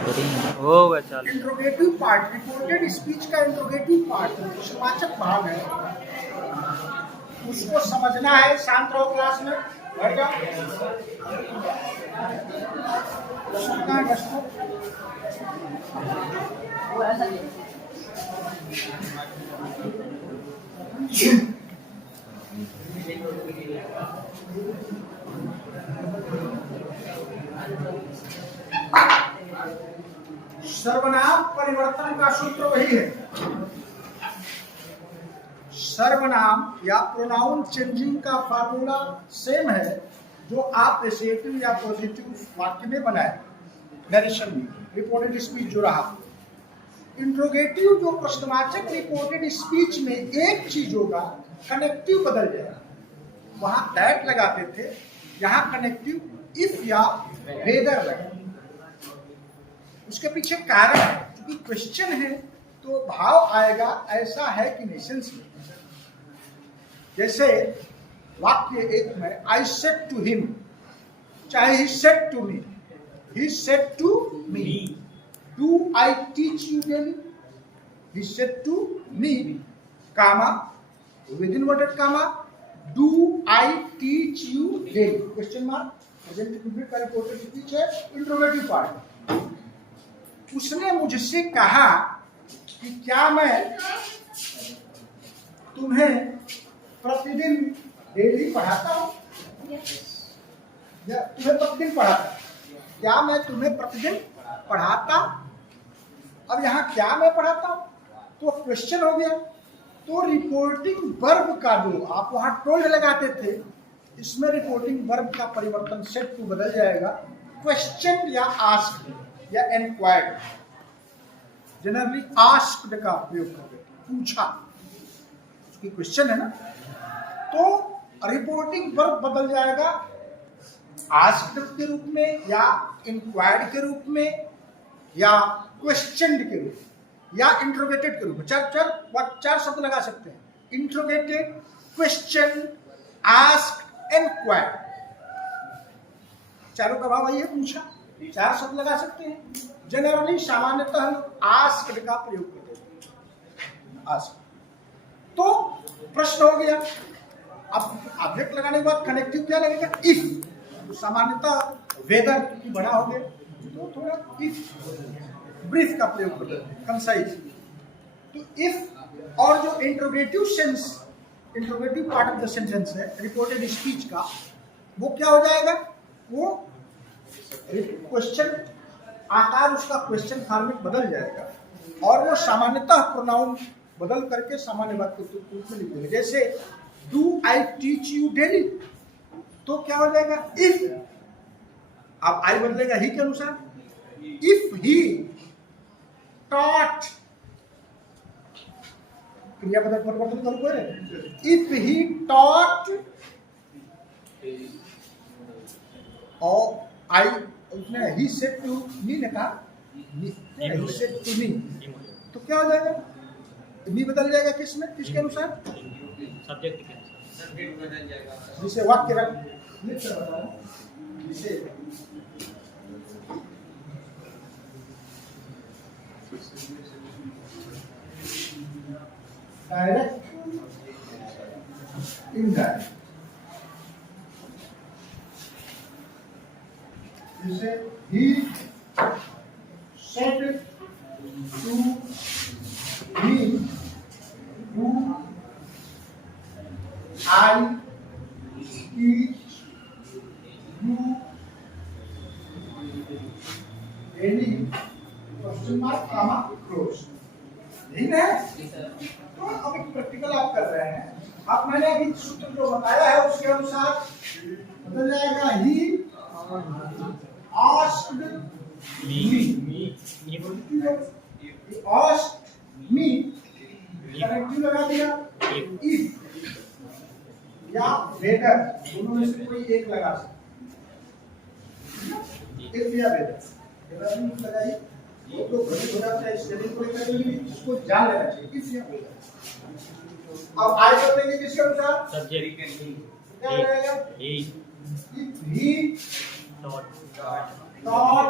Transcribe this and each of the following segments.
होगा चालू। Interrogative part, reported speech का इंट्रोगेटिव पार्ट प्रश्नवाचक भाग है, उसको समझना है। शांत रहो क्लास में, बैठ जाओ। सुनना है बस को। सर्वनाम परिवर्तन का सूत्र वही है। सर्वनाम या प्रोनाउन चेंजिंग का फार्मूला सेम है जो आप एसेटिव या पॉजिटिव वाक्य में बनाए, नरेशन में। रिपोर्टेड स्पीच जो रहा, इंट्रोगेटिव जो प्रश्नवाचक रिपोर्टेड स्पीच में एक चीज होगा, कनेक्टिव बदल जाएगा। वहां दैट लगाते थे, यहाँ कनेक्टिव इफ या वेदर लगा। उसके पीछे कारण है, क्योंकि क्वेश्चन है तो भाव आएगा ऐसा है कि नहीं, सेंस में। जैसे वाक्य एक में आई सेड टू हिम, चाहे he said to me, he said to me, do I teach you daily, he said to me, comma with inverted comma, do I teach you daily, question mark. Present complete का reported speech है, interrogative part. उसने मुझसे कहा कि क्या मैं तुम्हें प्रतिदिन डेली पढ़ाता हूं, या तुम्हें प्रतिदिन पढ़ाता, क्या मैं तुम्हें प्रतिदिन पढ़ाता। अब यहाँ क्या मैं पढ़ाता हूं तो क्वेश्चन हो गया। तो रिपोर्टिंग वर्ब का जो आप वहां टोल्ड लगाते थे, इसमें रिपोर्टिंग वर्ब का परिवर्तन सेड टू बदल जाएगा क्वेश्चन या आस्क्ड या एनक्वायर्ड। जनरली आस्क्ड का प्रयोग करते, पूछा, उसकी क्वेश्चन है ना। तो रिपोर्टिंग वर्ब बदल जाएगा आस्क्ड के रूप में, या इंक्वायर्ड के रूप में, या क्वेश्चनड के रूप में, या इंट्रोगेटेड के रूप में। चार शब्द लगा सकते हैं, इंट्रोगेटेड, क्वेश्चन, आस्क्ड, एनक्वायर्ड। चारों का भाव है पूछा, चार शब्द लगा सकते हैं। जनरली सामान्यतः हम आस्क्ड का प्रयोग करते हैं, आस्क्ड। तो प्रश्न हो गया। अब ऑब्जेक्ट लगाने के बाद कनेक्टिव क्या लगेगा, इफ। तो सामान्यतः वेदर की बड़ा हो गया, तो थोड़ा इफ ब्रीफ का प्रयोग करते हैं, कंसाइज। तो इफ और जो interrogative sense, interrogative part of the sentence है रिपोर्टेड स्पीच का, वो क्या हो जाएगा, वो क्वेश्चन, आकार उसका क्वेश्चन फॉर्मेट बदल जाएगा, और वो सामान्यतः प्रोनाउन बदल करके सामान्य वाक्य के रूप में लिख देंगे। जैसे do I teach you daily, तो क्या हो जाएगा, इफ। अब आई बदलेगा ही के अनुसार, इफ ही टॉट, क्रियापद परिवर्तन करो, इफ ही टॉट, और आई उसने ही सेड टू मी ने कहा, ही सेड टू मी, तो क्या हो जाएगा, मी बदल जाएगा किसमें, किसके अनुसार, सब्जेक्ट के अनुसार। जिसे वाक्य रख जिसे डायरेक्ट, इनडायरेक्ट, जिसे he said to me, do I teach you daily, question mark, comma, close। यही ना है। तो अब एक प्रैक्टिकल आप कर रहे हैं, आप मैंने अभी सूत्र जो बताया है उसके अनुसार बदल जाएगा, ही asked me, asked me, connective लगा दिया, if या whether, दोनों में से कोई एक लगा सकते, if या whether लगाइए, वो तो घटित हो जाता है, स्पेलिंग को लेकर भी इसको जान लेना चाहिए, if या whether। अब आई बदलेंगे किसके अनुसार, सब्जेक्ट क्या रहेगा, if he थॉट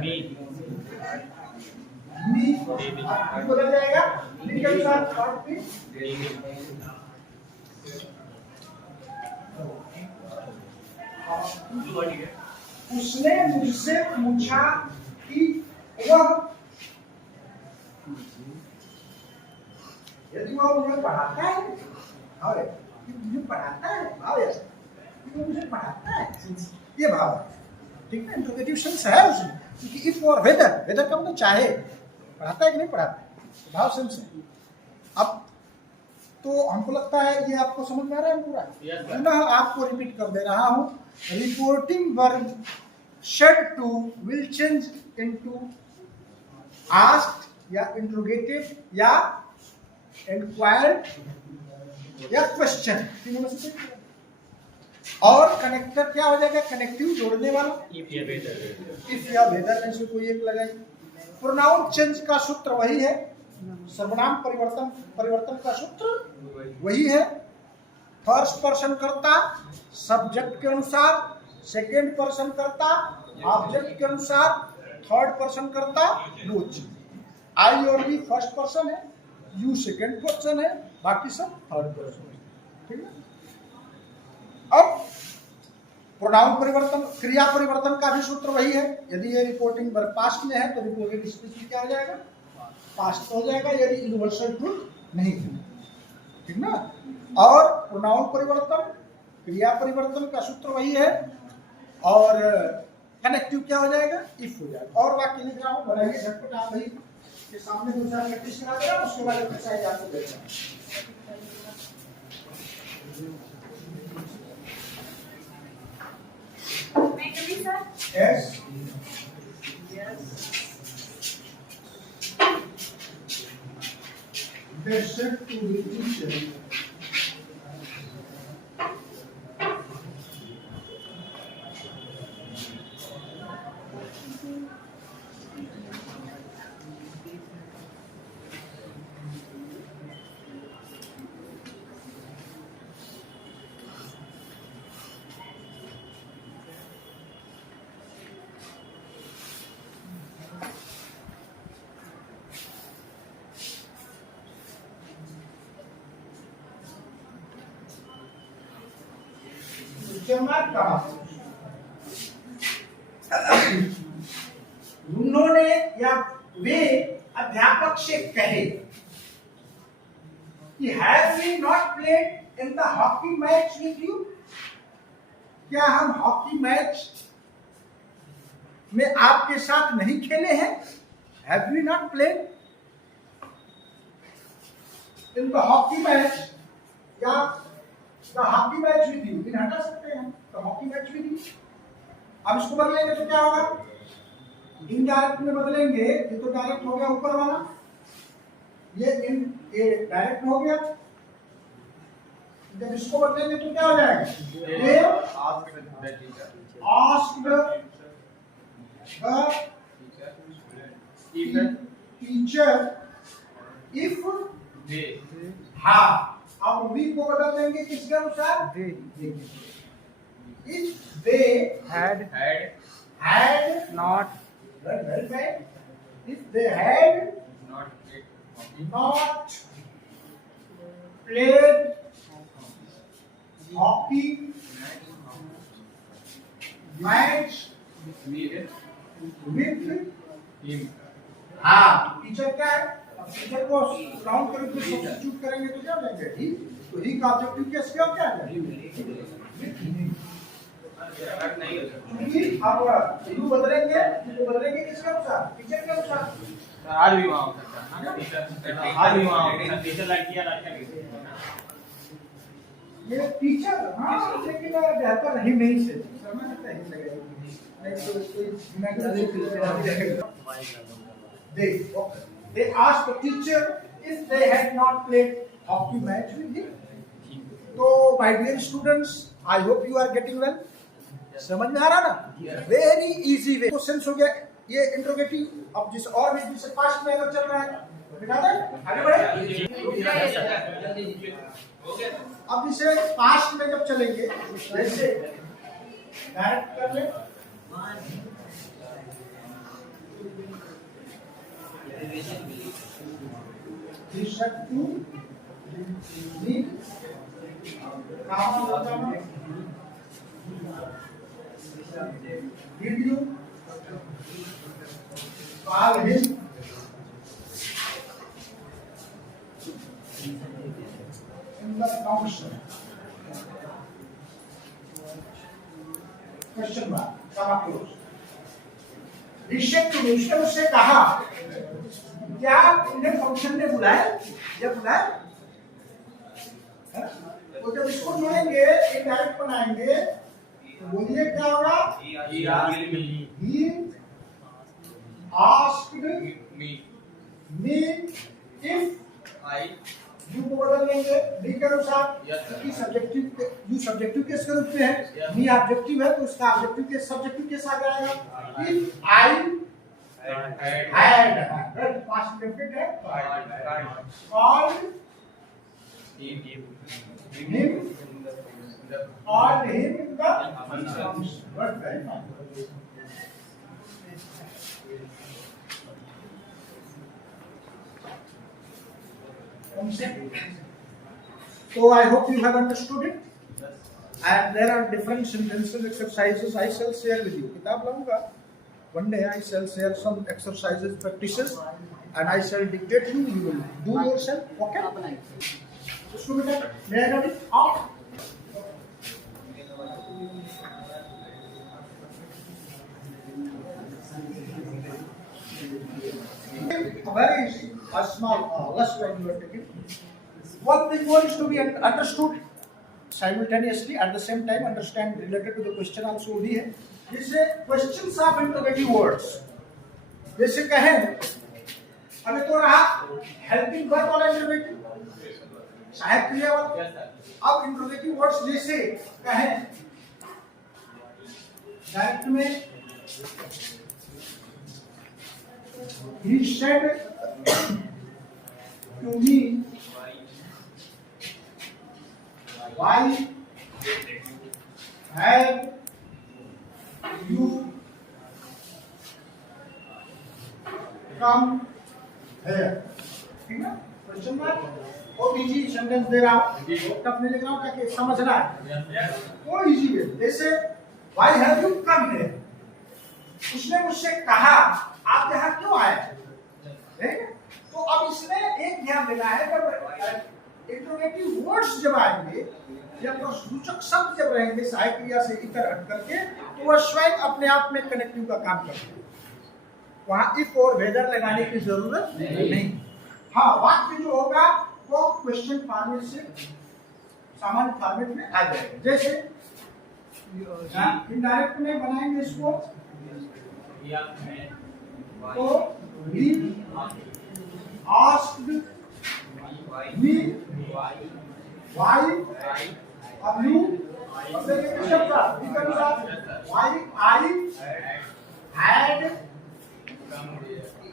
मी मी बदल जाएगा मी के अनुसार थॉट भी उसने मुझसे पूछा कि वह यदि वह मुझे पढ़ाता है भाव है कि मुझे पढ़ाता है भाव है कि वो मुझे पढ़ाता है ये भाव है ठीक है इंट्रोगेटिव सेंस है उसमें क्योंकि इफ और वेदर का मतलब चाहे पढ़ाता है कि नहीं पढ़ाता है भाव सेंस है अब तो हमको लगता है ये आपको समझ में आ रहा है पूरा पुनः आपको रिपीट कर दे रहा हूँ reporting verb should to will change into asked या इंट्रोगेटिव या इंक्वायर्ड या क्वेश्चन तीनों में से और कनेक्टर क्या हो जाएगा कनेक्टिव जोड़ने वाला इफ या वेदर में से कोई एक लगाई प्रोनाउन चेंज का सूत्र वही है सर्वनाम परिवर्तन का सूत्र वही है फर्स्ट पर्सन कर्ता सब्जेक्ट के अनुसार सेकेंड पर्सन कर्ता ऑब्जेक्ट के अनुसार थर्ड पर्सन कर्ता नोच आई और भी फर्स्ट पर्सन है यू सेकेंड पर्सन है बाकी सब थर्ड पर्सन है ठीक है अब प्रोनाउन परिवर्तन क्रिया परिवर्तन का भी सूत्र वही है यदि ये रिपोर्टिंग वर्ब पास्ट में है तो रिपोर्टेड स्पीच क्या हो जाएगा पास्ट हो जाएगा यदि यूनिवर्सल ट्रूथ नहीं है ठीक ना और प्रोनाउन परिवर्तन क्रिया परिवर्तन का सूत्र वही है और कनेक्टिव क्या हो जाएगा इफ हो जाएगा और वाक्य लिख रहा हूं बनाइए झटपट आप भाई के सामने दूसरा प्रैक्टिस करा देगा उसके बाद एक्सरसाइज आपको देगा yes they said to the teacher उन्होंने या वे अध्यापक से कहे कि have we not played in the hockey match with you क्या हम हॉकी मैच में आपके साथ नहीं खेले हैं have we not played in the hockey match या the hockey match with you in हटा सकते हैं तो हॉकी मैच विद यू अब इसको बदलेंगे तो क्या होगा इनडायरेक्ट में बदलेंगे ये तो डायरेक्ट हो गया ऊपर वाला ये डायरेक्ट हो गया जब इसको बदलेंगे तो क्या हो जाएगा ये आस्क्ड द टीचर इफ हाँ अब वी को बदल देंगे किसके अनुसार if they had not if they had not played hockey match with him हाँ टीचर क्या है अब टीचर को राउंड करके सब्स्टिट्यूट करेंगे तो क्या देंगे ही तो ही का ऑब्जेक्टिव केस क्या क्या है अब यू बदलेंगे तो बदलेंगे किसके अनुसार टीचर के अनुसार आज भी वहां हो सकता है आज भी वहां हो टीचर लाइक किया ये टीचर हां लेकिन बेहतर नहीं से समझ सकते हैं they asked the teacher if they had not played hockey match with him so my dear students I hope you are getting well समझ में आ रहा ना वेरी इजी वे क्वेश्चन हो गया ये इंट्रोगेटिव अब जिस और भी जिससे पास्ट में अगर चल रहा है बिठा दे आगे बढ़े अब इसे पास्ट में जब चलेंगे जैसे डायरेक्ट कर ले he said to me, did you call him? In the function. Question mark. Comma close. Rishabh ने उससे कहा क्या इन्हें फंक्शन ने बुलाया या बुलाया तो जब इसको जोड़ेंगे इनडायरेक्ट बनाएंगे तो बोलिए क्या होगा he asked me if you को बदल लेंगे डी के अनुसार क्योंकि सब्जेक्टिव यू सब्जेक्टिव केस के रूप में है मी ऑब्जेक्टिव है तो उसका ऑब्जेक्टिव केस सब्जेक्टिव केस आ जाएगा if I had past perfect है called him called him in the function but very fine. So I hope you have understood it. And there are different sentences exercises I shall share with you. किताब लाऊंगा. One day I shall share some exercises, practices, and I shall dictate you. You will do yourself. Okay? Just a minute. May I have it? Off. Very easy. A small, less when you are taking. One thing more is to be understood simultaneously at the same time. Understand related to the question also भी है. जैसे questions of interrogative words. जैसे कहें अभी तो रहा helping verb वाला interrogative, सहायक क्रिया वाला. अब interrogative words जैसे कहें डायरेक्ट में he said to me why have you come here? ठीक है क्वेश्चन मार्क और इजी सेंटेंस दे रहा हूं तब नहीं लिख रहा हूं ताकि समझना है वो इजी है जैसे why have you come here उसने मुझसे कहा आप यहाँ क्यों आए तो अब इसमें एक ध्यान देना है जब इंट्रोगेटिव वर्ड्स जब आएंगे या प्रश्नसूचक शब्द जब रहेंगे सहायक क्रिया से इतर हट करके तो वह स्वयं अपने आप में कनेक्टिव का काम करते हैं वहां इफ और वेदर लगाने की जरूरत नहीं हाँ वाक्य जो होगा वो क्वेश्चन फॉर्मेट से सामान्य फॉर्मेट में आ जाएगा जैसे इनडायरेक्ट में बनाएंगे इसको तो he asked me why अब you अब देखिए शब्द why I had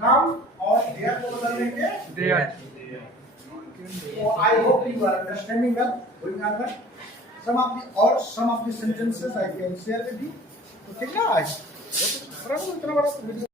come और here को बदल देंगे there. So I hope you are understanding well. Going on well. Some of the sentences I can share with you. तो ठीक है आज इतना बड़ा वीडियो